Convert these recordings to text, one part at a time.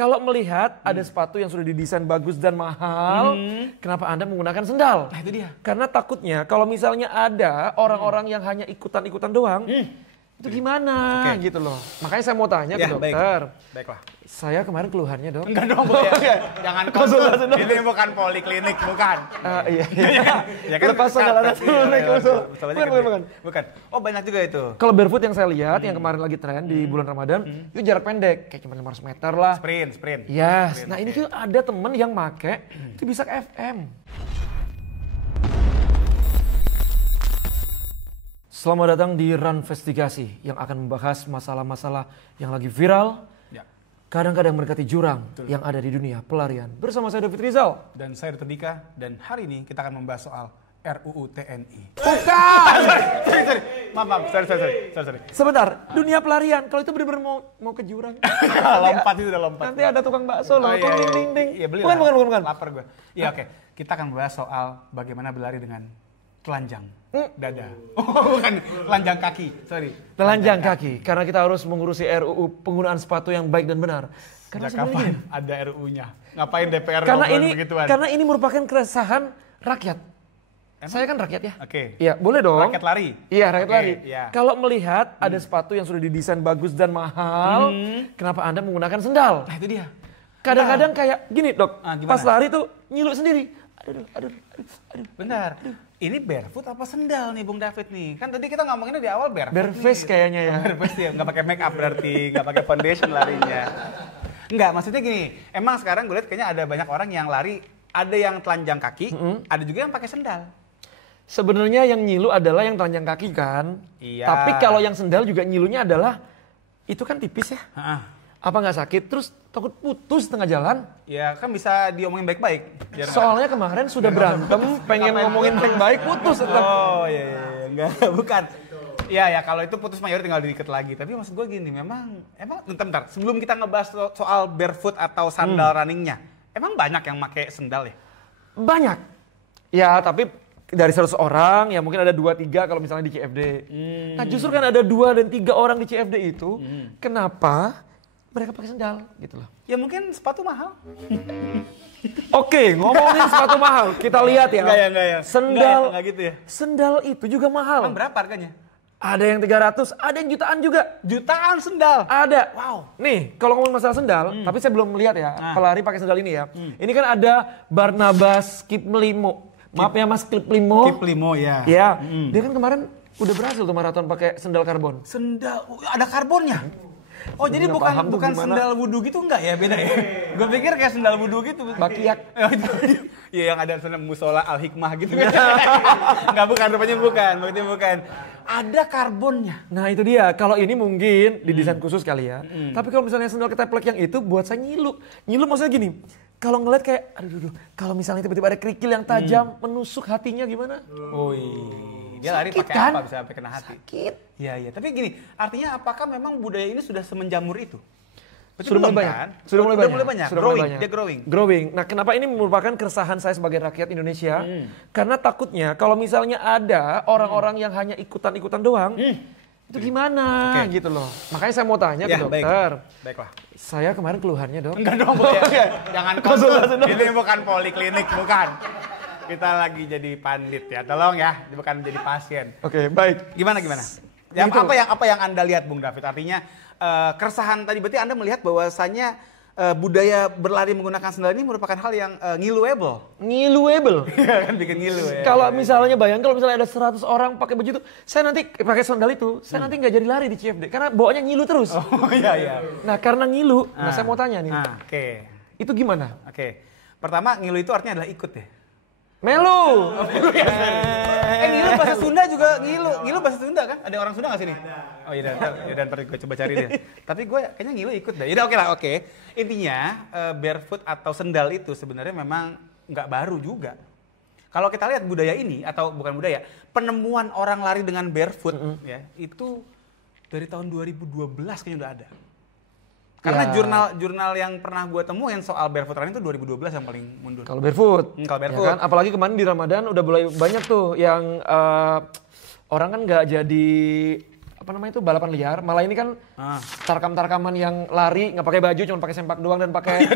kalau melihat ada sepatu yang sudah didesain bagus dan mahal, kenapa Anda menggunakan sendal? Nah itu dia. Karena takutnya kalau misalnya ada orang-orang yang hanya ikutan-ikutan doang, itu gimana gitu loh. Makanya saya mau tanya ke dokter. Baiklah. Saya kemarin keluhannya dok. Enggak dong, ya. Jangan konsultasi dong. Ini bukan poliklinik, bukan. Iya. Ya kan lepas soal bukan. Oh banyak juga itu. Kalau barefoot yang saya lihat, yang kemarin lagi tren di bulan Ramadan, itu jarak pendek, kayak cuma 500 meter lah. Sprint. Yes. Nah ini tuh ada temen yang make, itu bisa ke FM. Selamat datang di Runvestigasi yang akan membahas masalah-masalah yang lagi viral, kadang-kadang mendekati jurang yang ada di dunia pelarian. Bersama saya David Rizal. Dan saya Dr. Dika, dan hari ini kita akan membahas soal RUU TNI. Bukan! sorry. Maaf, sorry. Sebentar, dunia pelarian, kalau itu benar-benar mau ke jurang. Lompat itu udah lompat. Nanti ada tukang bakso loh, ding. Iya, beli Bukan. Lapar gue. Iya oke, kita akan membahas soal bagaimana berlari dengan telanjang dada. Oh bukan, telanjang kaki, sorry. Telanjang kaki, karena kita harus mengurusi RUU penggunaan sepatu yang baik dan benar. Karena kapan ada RUU-nya? Ngapain DPR karena ngobrol ini, begituan? Karena ini merupakan keresahan rakyat. Emang? Saya kan rakyat ya. Oke. Iya, boleh dong. Rakyat lari. Iya, rakyat lari. Iya. Kalau melihat ada sepatu yang sudah didesain bagus dan mahal, kenapa Anda menggunakan sendal? Nah itu dia. Kadang-kadang kayak gini dok, pas lari tuh nyilu sendiri. Aduh. Benar. Ini barefoot apa sendal nih Bung David nih? Kan tadi kita ngomonginnya di awal barefoot. Bareface kayaknya ya. Bareface ya, nggak pakai make up berarti, nggak pakai foundation larinya. Enggak, maksudnya gini. Emang sekarang gue lihat kayaknya ada banyak orang yang lari, ada yang telanjang kaki, ada juga yang pakai sendal. Sebenarnya yang nyilu adalah yang telanjang kaki kan. Iya. Tapi kalau yang sendal juga nyilunya adalah itu kan tipis ya. Apa nggak sakit? Terus takut putus tengah jalan? Ya kan bisa diomongin baik-baik. Soalnya kemarin sudah berantem, pengen ngomongin baik-baik, putus tetap. Oh iya, enggak, bukan. Iya kalau itu putus mayori tinggal diikat lagi. Tapi maksud gue gini, memang bentar. Sebelum kita ngebahas soal barefoot atau sandal runningnya, emang banyak yang pakai sendal ya? Banyak. Ya tapi dari 100 orang ya mungkin ada 2-3 kalau misalnya di CFD. Nah justru kan ada 2 dan 3 orang di CFD itu, kenapa mereka pakai sendal gitu loh? Ya mungkin sepatu mahal. Oke, ngomongin sepatu mahal, kita lihat ya. Enggak ya. Sendal, enggak gitu ya. Sendal itu juga mahal. Emang berapa harganya? Ada yang 300, ada yang jutaan juga. Jutaan sendal? Ada. Wow. Nih, kalau ngomongin masalah sendal, tapi saya belum melihat ya, pelari pakai sendal ini ya. Ini kan ada Barnabas Kiplimo. Maaf ya Mas Kiplimo. Kiplimo ya. Ya, dia kan kemarin udah berhasil tuh maraton pakai sendal karbon. Sendal, ada karbonnya? Oh jadi bukan sendal wudhu gitu enggak ya, beda ya? Gue pikir kayak sendal wudhu gitu. Bakiak. Iya yang ada sendal musola al-hikmah gitu. Enggak rupanya bukan. Ada karbonnya. Nah itu dia, kalau ini mungkin didesain khusus kali ya. Tapi kalau misalnya sendal keteplek yang itu buat saya nyilu. Nyilu maksudnya gini, kalau ngeliat kayak, aduh, kalau misalnya tiba-tiba ada kerikil yang tajam menusuk hatinya gimana? Oh iya. Dia lari pakai kan? apa bisa sampai kena hati? Sakit. Iya. Tapi gini, artinya apakah memang budaya ini sudah semenjamur itu? Sudah mulai banyak. Kan? Sudah mulai banyak. Dia growing. Growing. Nah, kenapa ini merupakan keresahan saya sebagai rakyat Indonesia? Karena takutnya kalau misalnya ada orang-orang yang hanya ikutan-ikutan doang, itu gimana gitu loh. Makanya saya mau tanya ke dokter. Baiklah. Saya kemarin keluhannya dok. Enggak dong, ya. Jangan konsultasi dong. Ini bukan poliklinik, bukan. Kita lagi jadi pandit ya, tolong ya, bukan jadi pasien. Oke, baik. Gimana? Yang apa yang Anda lihat Bung David? Artinya keresahan tadi berarti Anda melihat bahwasanya budaya berlari menggunakan sendal ini merupakan hal yang ngiluable. Iya kan bikin ngilu ya. Kalau misalnya bayangkan kalau misalnya ada 100 orang pakai baju itu, saya nanti pakai sandal itu, saya nanti nggak jadi lari di CFD karena bawaannya ngilu terus. Oh iya. Nah, karena ngilu, saya mau tanya nih. Oke. Itu gimana? Oke. Pertama, ngilu itu artinya adalah ikut ya. Melu. Ngilu bahasa Sunda juga ngilu. Ngilu bahasa Sunda kan? Ada orang Sunda nggak sini? Oh iya, ntar gue coba cari deh. Tapi gue kayaknya ngilu ikut deh. Yaudah oke. Intinya barefoot atau sendal itu sebenarnya memang nggak baru juga. Kalau kita lihat budaya ini atau bukan budaya, penemuan orang lari dengan barefoot ya itu dari tahun 2012 kayaknya udah ada. Karena jurnal yang pernah gue temuin soal barefoot running itu 2012 yang paling mundur. Kalau barefoot. Kalau barefoot. Ya kan? Apalagi kemarin di Ramadan udah mulai banyak tuh yang orang kan nggak jadi apa namanya itu balapan liar, malah ini kan tarkam-tarkaman yang lari nggak pakai baju, cuma pakai sempak doang dan pakai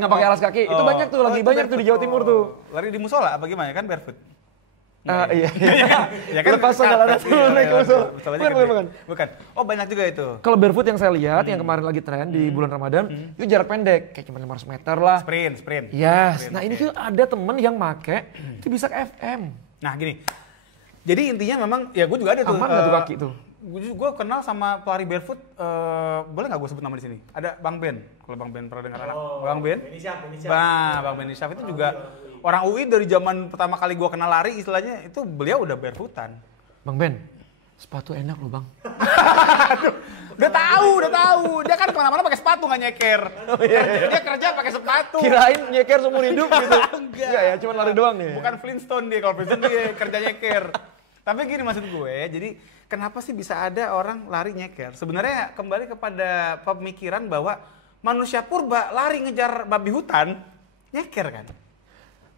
nggak pakai alas kaki. Itu banyak tuh, lagi banyak tuh di Jawa Timur tuh. Lari di musola apa gimana kan barefoot? Iya. Ya kan Lepas sandal dulu naik ke musola. Bukan. Oh banyak juga itu. Kalau barefoot yang saya lihat, yang kemarin lagi tren di bulan Ramadan, itu jarak pendek, kayak cuma 500 meter lah. Sprint. Yes. Nah ini tuh ada temen yang make, itu bisa ke FM. Nah gini, jadi intinya memang, ya gue juga ada tuh. Aman nggak tuh kaki tuh? Gue kenal sama pelari barefoot, boleh nggak gue sebut nama di sini? Ada Bang Ben, kalau Bang Ben pernah dengar anak? Bang Ben? Bang Ben Isyaf itu juga orang UI dari zaman pertama kali gue kenal lari, istilahnya itu beliau udah barefootan. Bang Ben, sepatu enak loh bang. Udah tahu. Dia kan kemana-mana pakai sepatu nggak nyeker. Dia kerja pakai sepatu. Kirain nyeker seumur hidup gitu. Enggak ya, cuma lari doang nih. Bukan Flintstone dia, kalau Flintstone dia kerja nyeker. Tapi gini maksud gue, jadi kenapa sih bisa ada orang lari nyeker? Sebenarnya kembali kepada pemikiran bahwa manusia purba lari ngejar babi hutan, nyeker kan?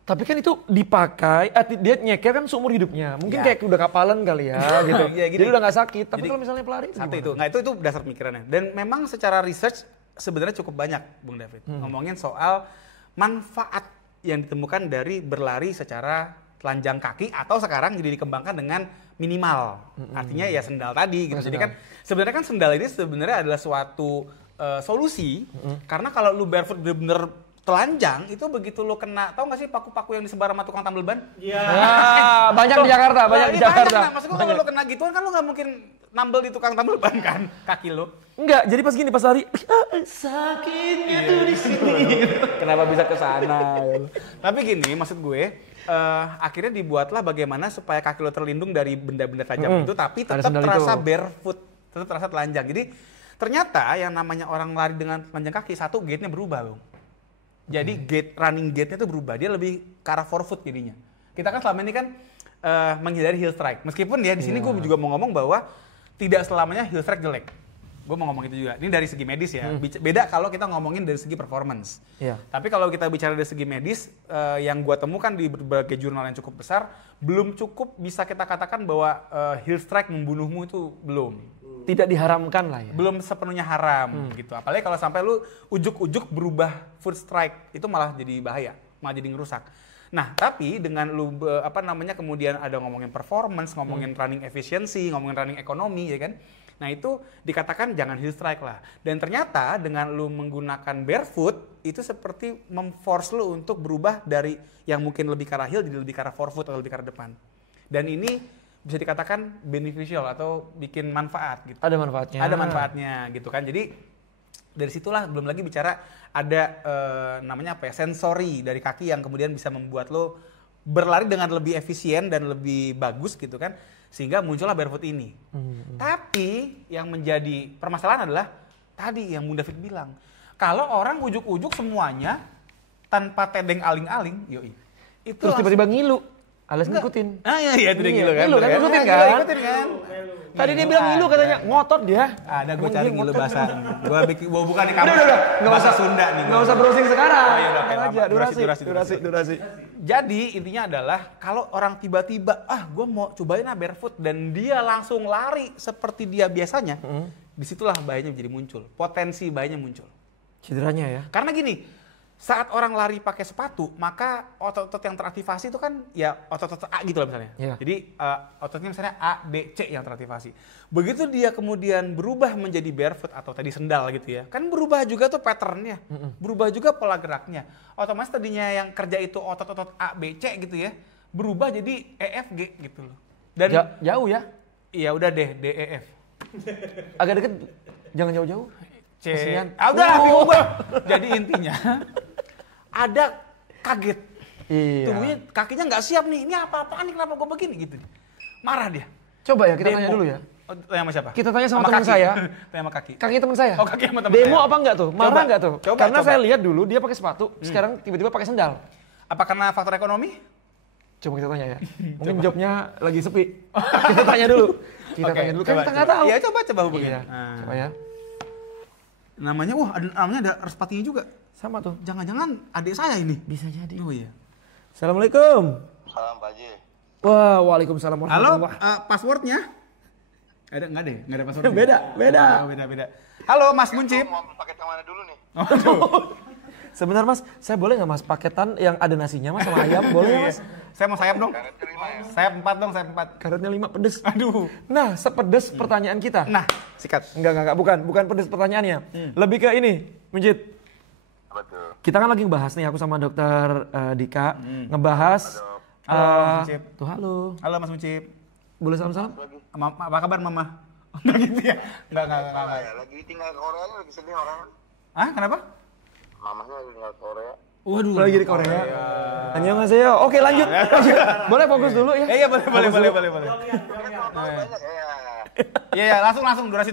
Tapi kan itu dipakai, dia nyeker kan seumur hidupnya. Mungkin kayak udah kapalan kali ya gitu. Jadi udah gak sakit. Tapi kalau misalnya pelari itu gimana? Itu dasar pemikirannya. Dan memang secara research sebenarnya cukup banyak Bung David. Ngomongin soal manfaat yang ditemukan dari berlari secara telanjang kaki atau sekarang jadi dikembangkan dengan minimal. Artinya ya sendal tadi gitu. Jadi kan sebenarnya kan sendal ini sebenarnya adalah suatu solusi. Karena kalau lu barefoot bener-bener telanjang itu begitu lo kena, tahu nggak sih paku-paku yang disebar sama tukang tambal ban? Iya. Banyak di Jakarta, banyak di Jakarta. Maksud gue kalau lo kena gituan kan lo nggak mungkin nambel di tukang tambal ban kan kaki lo. Enggak, jadi pas gini pas lari sakitnya tuh di sini. Kenapa bisa ke sana? Tapi gini, maksud gue akhirnya dibuatlah bagaimana supaya kaki lo terlindung dari benda-benda tajam itu tapi tetap terasa barefoot, tetap terasa telanjang. Jadi ternyata yang namanya orang lari dengan telanjang kaki, satu gate-nya berubah, Bang. Jadi running gate-nya tuh berubah, dia lebih ke arah forefoot jadinya. Kita kan selama ini kan menghindari heel strike. Meskipun ya di sini gue juga mau ngomong bahwa tidak selamanya heel strike jelek. Gue mau ngomong itu juga. Ini dari segi medis ya. Beda kalau kita ngomongin dari segi performance. Tapi kalau kita bicara dari segi medis, yang gue temukan di berbagai jurnal yang cukup besar, belum cukup bisa kita katakan bahwa heel strike membunuhmu itu belum. Tidak diharamkan lah ya. Belum sepenuhnya haram gitu. Apalagi kalau sampai lu ujuk-ujuk berubah foot strike, itu malah jadi bahaya, malah jadi ngerusak. Nah, tapi dengan lu kemudian ada ngomongin performance, ngomongin running efficiency, ngomongin running ekonomi ya kan. Nah, itu dikatakan jangan heel strike lah. Dan ternyata dengan lu menggunakan barefoot itu seperti memforce lu untuk berubah dari yang mungkin lebih ke arah heel jadi lebih ke arah forefoot atau lebih ke arah depan. Dan ini bisa dikatakan beneficial atau bikin manfaat gitu. Ada manfaatnya. Ada manfaatnya gitu kan. Jadi dari situlah belum lagi bicara ada namanya apa ya, sensori dari kaki yang kemudian bisa membuat lo berlari dengan lebih efisien dan lebih bagus gitu kan. Sehingga muncullah barefoot ini. Tapi yang menjadi permasalahan adalah tadi yang Bung David bilang. Kalau orang ujuk-ujuk semuanya tanpa tedeng aling-aling, yoi. Itu terus tiba-tiba ngilu. Alias ngikutin. Iya itu dia ngilu kan. Ngilu kan, ngikutin kan. Ngikutin kan. Tadi dia bilang ngilu katanya, ngotot dia. Ada gue cari ngilu bahasa. Gue bukan di kamar. Udah. Bahasa Sunda nih. Enggak usah browsing sekarang. Oh, iya, aja. Durasi. Jadi intinya adalah kalau orang tiba-tiba, gue mau cobain barefoot dan dia langsung lari seperti dia biasanya, disitulah bahayanya menjadi muncul. Potensi bahayanya muncul. Cederanya ya. Karena gini, saat orang lari pakai sepatu, maka otot-otot yang teraktivasi itu kan ya otot-otot A gitu lah misalnya. Jadi ototnya misalnya A, B, C yang teraktivasi. Begitu dia kemudian berubah menjadi barefoot atau tadi sendal gitu ya, kan berubah juga tuh patternnya, berubah juga pola geraknya. Otomatis tadinya yang kerja itu otot-otot A, B, C gitu ya, berubah jadi E, F, G gitu loh. Dan jauh ya? Iya udah deh, D, E, F. Agak deket, jangan jauh-jauh. C. Udah bingung gue. Jadi intinya ada kaget. Iya. Tubuhnya kakinya nggak siap nih. Ini apa-apaan nih, kenapa gue begini gitu. Marah dia. Coba ya kita tanya dulu ya. Tanya sama siapa? Kita tanya sama teman saya. Tanya sama kaki. Kaki teman saya. Oh, kaki sama teman Demo saya. apa enggak tuh? Marah enggak tuh? Karena saya lihat dulu dia pakai sepatu, sekarang tiba-tiba pakai sendal. Apa karena faktor ekonomi? Coba kita tanya ya. Mungkin jobnya lagi sepi. Kita tanya dulu. Tanya dulu. Kan kita nggak tahu. Iya coba hubungin. Iya. Coba ya. Namanya, namanya ada Respatinya juga. Sama tuh. Jangan-jangan adik saya ini. Bisa jadi. Oh iya. Assalamualaikum. Salam Pak Haji. Wah, waalaikumsalam warahmatullahi wabarakatuh. Halo, passwordnya? Nggak ada password. Beda. Beda. Halo Mas Muncip. Mau paket yang mana dulu nih? Sebentar Mas, saya boleh nggak Mas paketan yang ada nasinya Mas sama ayam? Boleh ya Mas? Saya mau sayap dong. Karet kelima ya? Sayap 4 dong, sayap 4. Karetnya 5 pedes. Aduh. Nah, sepedes pertanyaan kita. Nah, sikat. Enggak, bukan pedes pertanyaannya. Lebih ke ini, Munjid. Apa tuh? Kita kan lagi ngebahas nih, aku sama dokter Dika, ngebahas. Halo, Mas Muncip. Tuh halo. Halo Mas Muncip. Boleh salam-salam? Apa kabar Mama? Enggak gitu ya? Enggak. Ya, lagi tinggal ke Korea, lagi sedih orangnya. Hah, kenapa? Mamahnya lagi tinggal ke Korea. Waduh. Lagi di Korea. Annyeonghaseyo. Oke, lanjut. Boleh fokus dulu ya? Iya, boleh. Kan kalau banyak ya. Iya, langsung durasi.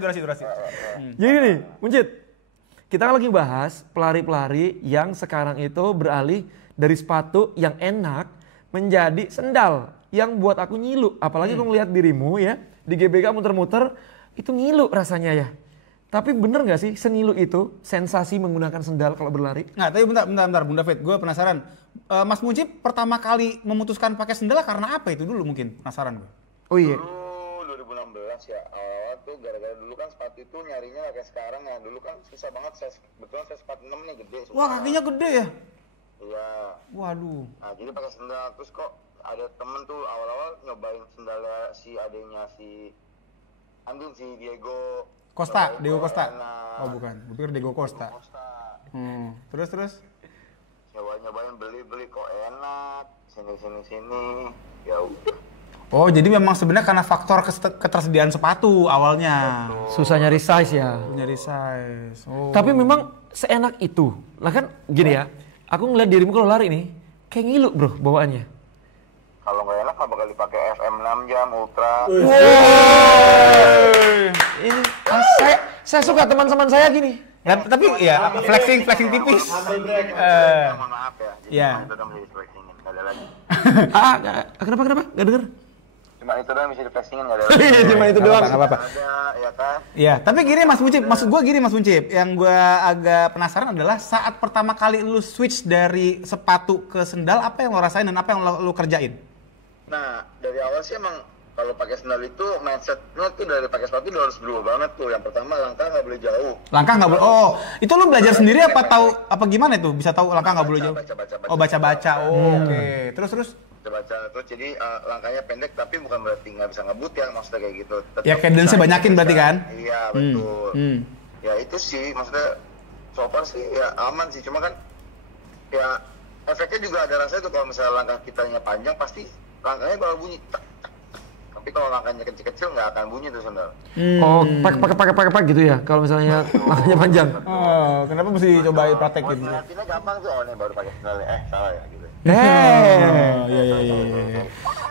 Jadi nih, Munjid. Kita kan lagi bahas pelari-pelari yang sekarang itu beralih dari sepatu yang enak menjadi sendal yang buat aku ngilu. Apalagi aku ngeliat dirimu ya, di GBK muter-muter, itu ngilu rasanya ya. Tapi bener gak sih sengilu itu sensasi menggunakan sendal kalau berlari? Nah, tapi bentar, Bung David, gue penasaran. Mas Muncip pertama kali memutuskan pakai sendal karena apa itu dulu mungkin? Penasaran gue. Oh iya. Dulu 2016 ya, awal tuh gara-gara dulu kan sepatu itu nyarinya kayak sekarang ya. Dulu kan susah banget, kebetulan saya sepatu 6 nih gede. Wah, kakinya gede ya? Iya. Waduh. Nah jadi pakai sendal, terus kok ada temen tuh awal-awal nyobain sendalnya si adenya si Andin, si Diego Costa, Diego Costa. Enak. Oh bukan, gue pikir Diego Costa. Terus? Nyobain beli kok enak, sini ya udah. Oh, jadi memang sebenarnya karena faktor ketersediaan sepatu awalnya. Susah nyari size ya. Nyari size. Oh. Tapi memang seenak itu. Lah kan gini ya, aku ngeliat dirimu kalau lari nih, kayak ngilu bro bawaannya. Kalau nggak enak nggak bakal dipakai FM 6 jam ultra. Ini saya suka teman-teman saya gini. Ya, tapi ya flexing tipis. Mohon maaf ya. Jadi Iya. cuma itu doang bisa di-flexingin, nggak ada lagi. Kenapa? Gak denger? Cuma itu doang bisa di-flexingin, nggak ada lagi. Cuma itu doang. Nggak apa-apa. Ada ya kan. Iya, tapi gini Mas Muncip, maksud gue gini Mas Muncip, yang gue agak penasaran adalah saat pertama kali lu switch dari sepatu ke sendal, apa yang lo rasain dan apa yang lo kerjain? Nah dari awal sih emang kalau pakai sendal itu mindsetnya tuh dari pakai sepatu udah harus berubah banget tuh. Yang pertama langkah nggak boleh jauh. Langkah nggak boleh. Oh, itu lu belajar sendiri apa tahu apa gimana itu? Bisa tahu langkah nggak boleh jauh? Baca. Oh baca. Oh, oke. Terus? Baca terus jadi langkahnya pendek tapi bukan berarti nggak bisa ngebut ya, maksudnya kayak gitu. Tetap Ya cadence-nya bisa, banyakin berarti kan? Iya betul. Hmm. Ya itu sih maksudnya so far sih ya aman sih, cuma kan ya efeknya juga ada rasanya tuh kalau misalnya langkah kitanya panjang pasti langkahnya bakal bunyi tak, tak. Tapi kalau langkahnya kecil-kecil nggak akan bunyi tuh sendal. Oh, pakai gitu ya kalau misalnya langkahnya panjang. Oh, kenapa mesti coba praktekin? Ngeliatinnya gampang tuh, oh nih baru pakai sendalnya, salah ya gitu. Iya.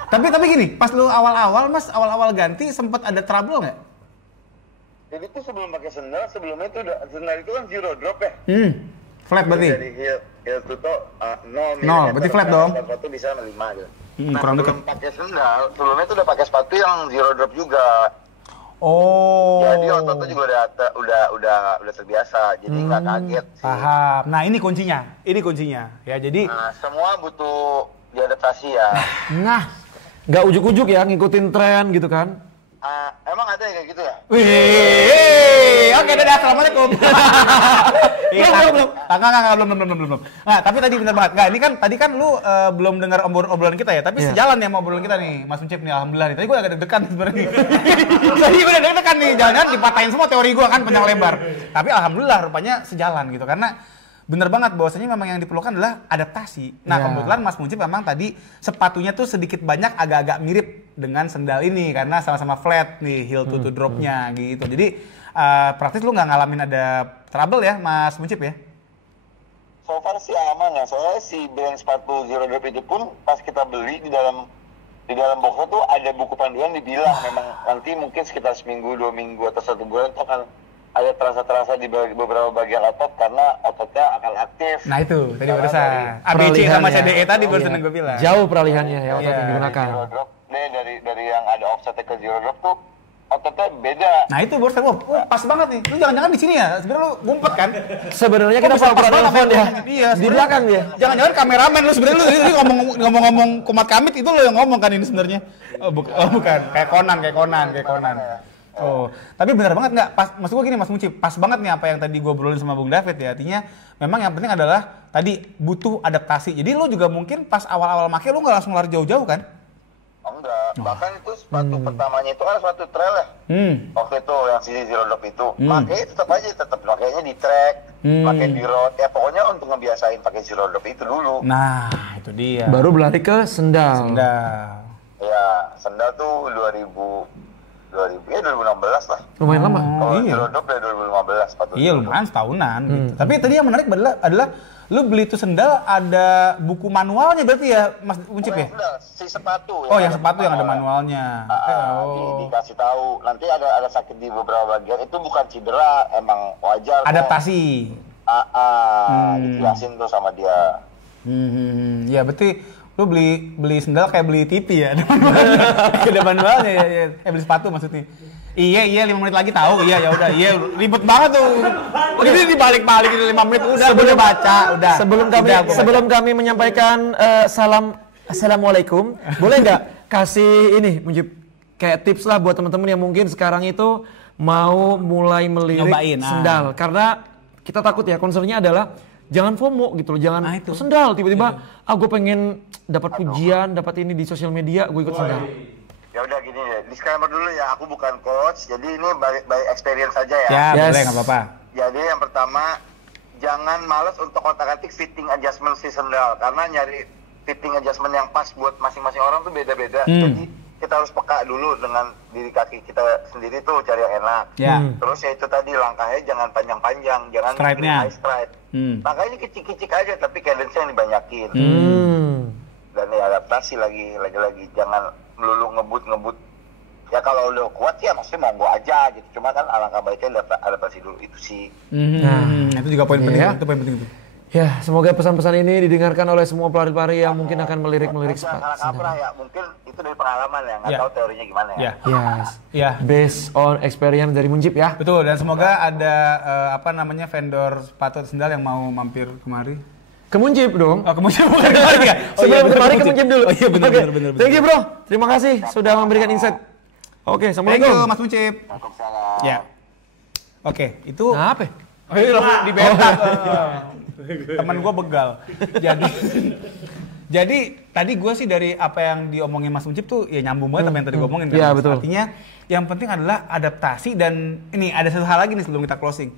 Tapi gini, pas lu awal-awal ganti sempet ada trouble nggak? Jadi tuh sebelum pakai sendal, sebelumnya tuh sendal itu kan zero drop ya. Flat berarti? Dari heel to toe 0 Nol, berarti flat dong. Sepatu bisa 5 gitu. Kurang deket. Sebelum pakai sendal, sebelumnya tuh udah pakai sepatu yang zero drop juga. Oh. Jadi ototnya juga udah terbiasa, jadi nggak kaget sih. Paham. Nah ini kuncinya. Ya jadi. Nah semua butuh diadaptasi ya. Nah, nggak ujuk-ujuk ya ngikutin tren gitu kan? Emang ada yang kayak gitu ya? Wih, oke dadah, assalamualaikum. Belum. Belum. Nah, tapi tadi bentar banget. Nggak, ini kan tadi kan lu belum dengar obrolan kita ya, tapi sejalan ya sama obrolan kita nih, Mas Muncip nih, alhamdulillah nih. Tadi gue agak deg-degan sebenarnya. Tadi gue udah deg-degan nih, jangan-jangan dipatahin semua teori gue kan panjang lebar. Tapi alhamdulillah rupanya sejalan gitu, karena bener banget bahwasanya memang yang diperlukan adalah adaptasi. Nah kebetulan Mas Muncip memang tadi sepatunya tuh sedikit banyak agak-agak mirip dengan sendal ini karena sama-sama flat nih heel to dropnya gitu. Jadi praktis lu nggak ngalamin ada trouble ya Mas Muncip ya? So far sih aman ya, soalnya si brand sepatu zero drop itu pun pas kita beli di dalam boxnya tuh ada buku panduan dibilang memang nanti mungkin sekitar seminggu, 2 minggu atau 1 bulan tuh akan ada terasa di beberapa bagian otot karena ototnya akan aktif. Nah itu tadi barusan ABC sama CDE tadi barusan gue bilang. Jauh peralihannya ya otot yang digunakan. Zero drop, dari yang ada offsetnya ke zero drop tuh ototnya beda. Nah itu barusan, pas banget nih. Lu jangan-jangan di sini ya, sebenarnya lu ngumpet kan? Sebenarnya kita pura-pura telepon ya. Iya, di belakang dia. Jangan-jangan kameramen lu sebenarnya lu ngomong kumat kamit itu lu yang ngomong kan ini sebenarnya. Oh bukan, kayak Conan. Oh, tapi benar banget nggak? Pas, maksud gue gini Mas Muci, pas banget nih apa yang tadi gue obrolin sama Bung David ya. Artinya memang yang penting adalah tadi butuh adaptasi. Jadi lu juga mungkin pas awal-awal make lu nggak langsung lari jauh-jauh kan? Enggak, bahkan itu sepatu pertamanya itu kan sepatu trail ya. Waktu itu yang si Zero Drop itu, makanya tetap makanya di track, pakai di road, ya pokoknya untuk ngebiasain pakai Zero Drop itu dulu. Nah, itu dia. Baru berlari ke sendal. Ya, sendal tuh 2016 lah. Lumayan lama. Kalau Zero Drop dari 2015 sepatu. Iya lumayan setahunan gitu. Tapi tadi yang menarik adalah lu beli itu sendal ada buku manualnya berarti ya Mas Uncip ya? Sendal, si sepatu. Oh yang sepatu yang ada manualnya. Dikasih tahu nanti ada sakit di beberapa bagian itu bukan cedera, emang wajar. Adaptasi. Dijelasin tuh sama dia. Ya berarti lu beli sendal kayak beli TV ya, ada manualnya ya. Beli sepatu maksudnya. Iya 5 menit lagi tahu. Iya ribet banget tuh. Ini dibalik-balik 5 menit udah baca udah. Sebelum kami menyampaikan assalamualaikum, boleh nggak kasih ini Munjib kayak tips lah buat teman-teman yang mungkin sekarang itu mau mulai melirik sendal karena kita takut ya concernnya adalah jangan FOMO gitu loh, jangan sendal tiba-tiba gue pengen dapat pujian, dapat ini di sosial media, gue ikut sendal. Ya udah gini deh, disclaimer dulu ya, aku bukan coach, jadi ini by experience saja ya. Ya, boleh nggak apa-apa. Jadi yang pertama, jangan males untuk otak-atik fitting adjustment si sendal, karena nyari fitting adjustment yang pas buat masing-masing orang tuh beda-beda. Jadi kita harus peka dulu dengan diri kaki kita sendiri tuh cari yang enak. Terus ya itu tadi langkahnya jangan panjang-panjang, jangan bikin high stride. Langkahnya kicik-kicik aja tapi cadence-nya yang dibanyakin. Dan ya adaptasi lagi jangan melulu ngebut. Ya kalau lo kuat ya maksudnya monggo aja gitu. Cuma kan alangkah baiknya adaptasi dulu itu sih. Itu juga poin penting. Itu poin penting itu. Ya, semoga pesan-pesan ini didengarkan oleh semua pelari-pelari yang mungkin akan melirik sepatu. Ya, mungkin itu dari pengalaman ya, nggak tahu teorinya gimana ya. Based on experience dari Munjib ya. Betul, dan semoga ada vendor sepatu atau sendal yang mau mampir kemari. Ke Munjib dong. Oh, ke Munjib bukan kemari ya? Sebelum kemari ke Munjib dulu. Oh iya benar. Thank you bro, terima kasih sudah memberikan insight. Oke, assalamualaikum. Thank you Mas Munjib. Waalaikumsalam. Ya. Oke, itu. Nah, apa? Langsung dibentak. Temen gue begal. Jadi tadi gue sih dari apa yang diomongin Mas Uncip tuh ya nyambung banget sama yang tadi gue omongin kan. Iya, betul. Artinya yang penting adalah adaptasi dan ini ada satu hal lagi nih sebelum kita closing.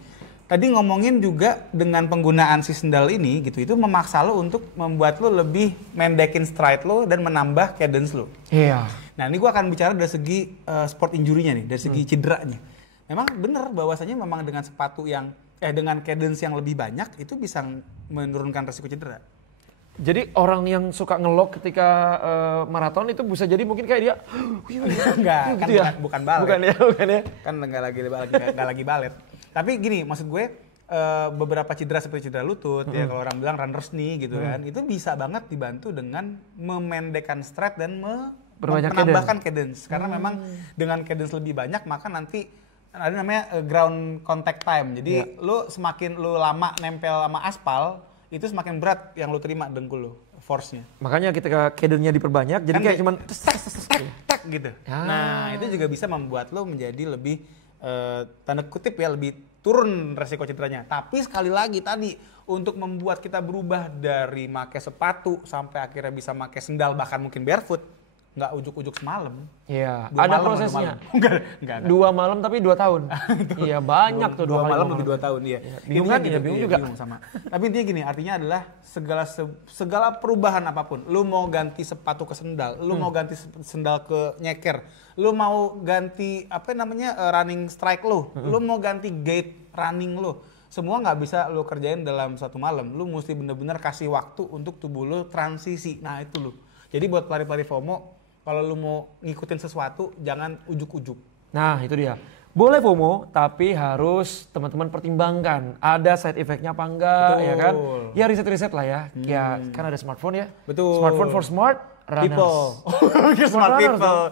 Tadi ngomongin juga dengan penggunaan si sendal ini gitu, itu memaksa lo untuk membuat lo lebih mendekin stride lo dan menambah cadence lo. Iya. Nah ini gue akan bicara dari segi sport injury-nya nih, dari segi cederanya. Memang benar bahwasanya memang dengan sepatu yang dengan cadence yang lebih banyak itu bisa menurunkan resiko cedera. Jadi orang yang suka ngelok ketika maraton itu bisa jadi mungkin kayak dia enggak, gitu kan ya? bukan balet. Bukan ya. Kan enggak lagi balet. Tapi gini, maksud gue beberapa cedera seperti cedera lutut ya kalau orang bilang runner's knee gitu kan, itu bisa banget dibantu dengan memendekkan stride dan menambahkan cadence. Karena memang dengan cadence lebih banyak maka nanti ada namanya ground contact time. Jadi lu semakin lu lama nempel sama aspal, itu semakin berat yang lu terima dengkul lu, force-nya. Makanya ketika cadence-nya diperbanyak, jadi kayak cuman tak gitu. Nah, itu juga bisa membuat lu menjadi lebih tanda kutip ya lebih turun resiko cederanya. Tapi sekali lagi tadi untuk membuat kita berubah dari make sepatu sampai akhirnya bisa make sendal bahkan mungkin barefoot, nggak ujuk-ujuk semalam. Iya, ada prosesnya. Enggak. 2 malam tapi 2 tahun. Iya, banyak tuh 2 malam lebih 2 tahun, iya. Bingung kan? Iya, bingung juga. Bingung sama. Tapi intinya gini, artinya adalah segala perubahan apapun. Lu mau ganti sepatu ke sendal, lu mau ganti sendal ke nyeker, lu mau ganti running strike lu, lu mau ganti gait running lu. Semua nggak bisa lu kerjain dalam 1 malam. Lu mesti bener-bener kasih waktu untuk tubuh lu transisi. Nah, itu lu. Jadi buat pelari-pelari FOMO, kalau lu mau ngikutin sesuatu, jangan ujuk-ujuk. Nah, itu dia. Boleh FOMO, tapi harus teman-teman pertimbangkan. Ada side effect-nya apa enggak, ya kan? Ya riset-riset lah ya. Ya, kan ada smartphone ya. Betul. Smartphone for smart runners. People. Smart people.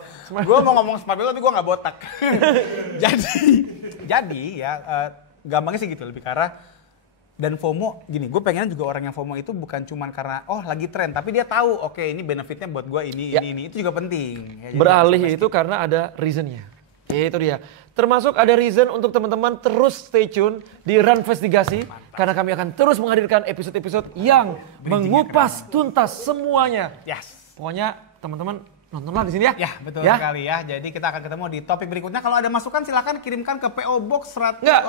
Gue mau ngomong smart people, tapi gue nggak botak. jadi ya, gampangnya sih gitu, lebih ke arah. Dan FOMO, gini, gue pengen juga orang yang FOMO itu bukan cuman karena, lagi tren, tapi dia tahu, oke ini benefitnya buat gue ini, itu juga penting. Ya, beralih itu karena ada reasonnya. Itu dia. Termasuk ada reason untuk teman-teman terus stay tune di Runvestigasi. Karena kami akan terus menghadirkan episode-episode yang mengupas tuntas semuanya. Yes. Pokoknya teman-teman nontonlah di sini ya. Ya, betul sekali ya. Jadi kita akan ketemu di topik berikutnya. Kalau ada masukan silahkan kirimkan ke PO Box 100. Enggak,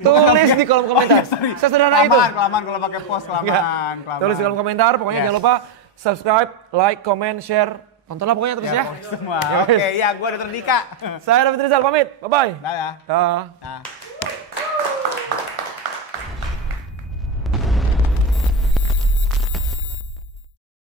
tulis di kolom komentar. Sesederhana itu. Kelamaan kalau pakai pos, kelamaan. Tulis di kolom komentar. Pokoknya jangan lupa subscribe, like, comment, share. Tontonlah pokoknya terus ya. Semua. Oke, ya gue udah Terdika. Saya David Rizal pamit. Bye-bye. Dadah. Dah. Nah.